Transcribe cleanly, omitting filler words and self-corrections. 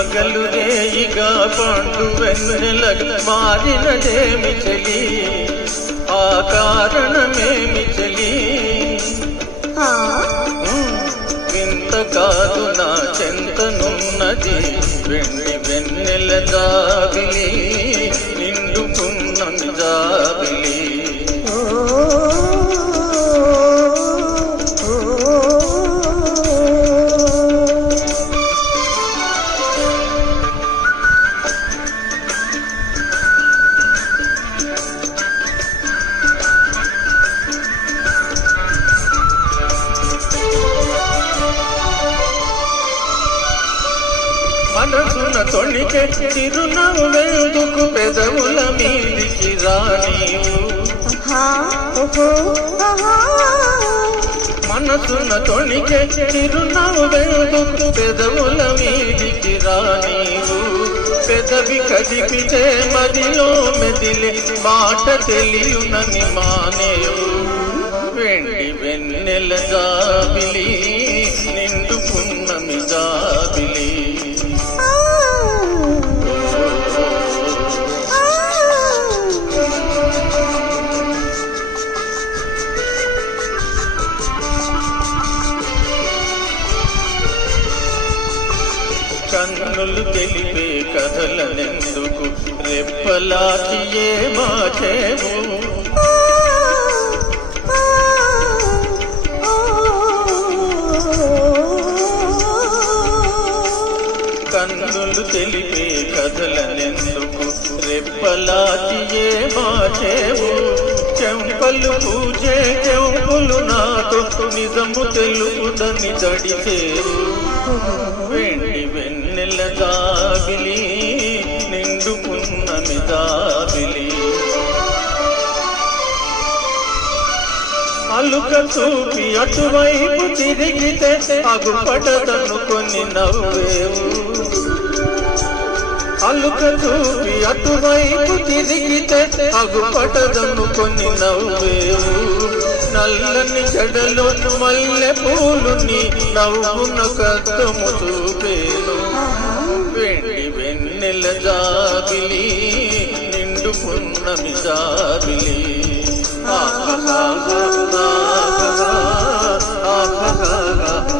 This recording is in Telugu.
పగలు రేయిగా పండు వెన్నెల మారినదేమి చలి ఆ కారణమేమి చలి వింత కాదు నా చెంతనున్నది వెండి వెన్నెల జాబిలి నిండు పున్నమి జాబిలి మనసున తొణికే చిరునవ్వెందుకు పెదవుల మీదికి రానీవు మనసున తొణికే చిరునవ్వెందుకు పెదవుల మీదికి రానీవు పెదవి కదిపితే మదిలో మెదిలే మాట తెలియునని మానేవు వెండి వెన్నెల జాబిలి నిండు పున్నమి జాబిలి కన్నులు తెలిపే కథలనెందుకు రెప్పలాకి ఏ మాచేవు కన్నులు తెలిపే కథలనెందుకు రెప్పలాకి ఏ మాచేవు చెంపలు పూజే చెంపులు నాతో నిజము తెలుపుదని జడిచేరు వెండి వెన్నెల జాబిలి నిండు పున్నమి జాబిలి అలుక చూపి అటువైపు తిరిగితే అగుపడదనుకొని నవ్వేవు అలుక చూపి అటువైపు తిరిగితే అగుపడదనుకొని నవ్వేవు నల్లని జడలో మల్లె పూలుని నవ్వున కత్తము చూపేను వెండి వెన్నెల జాబిలి నిండు పున్నమి జాబిలి ఆహా ఆహా ఆహా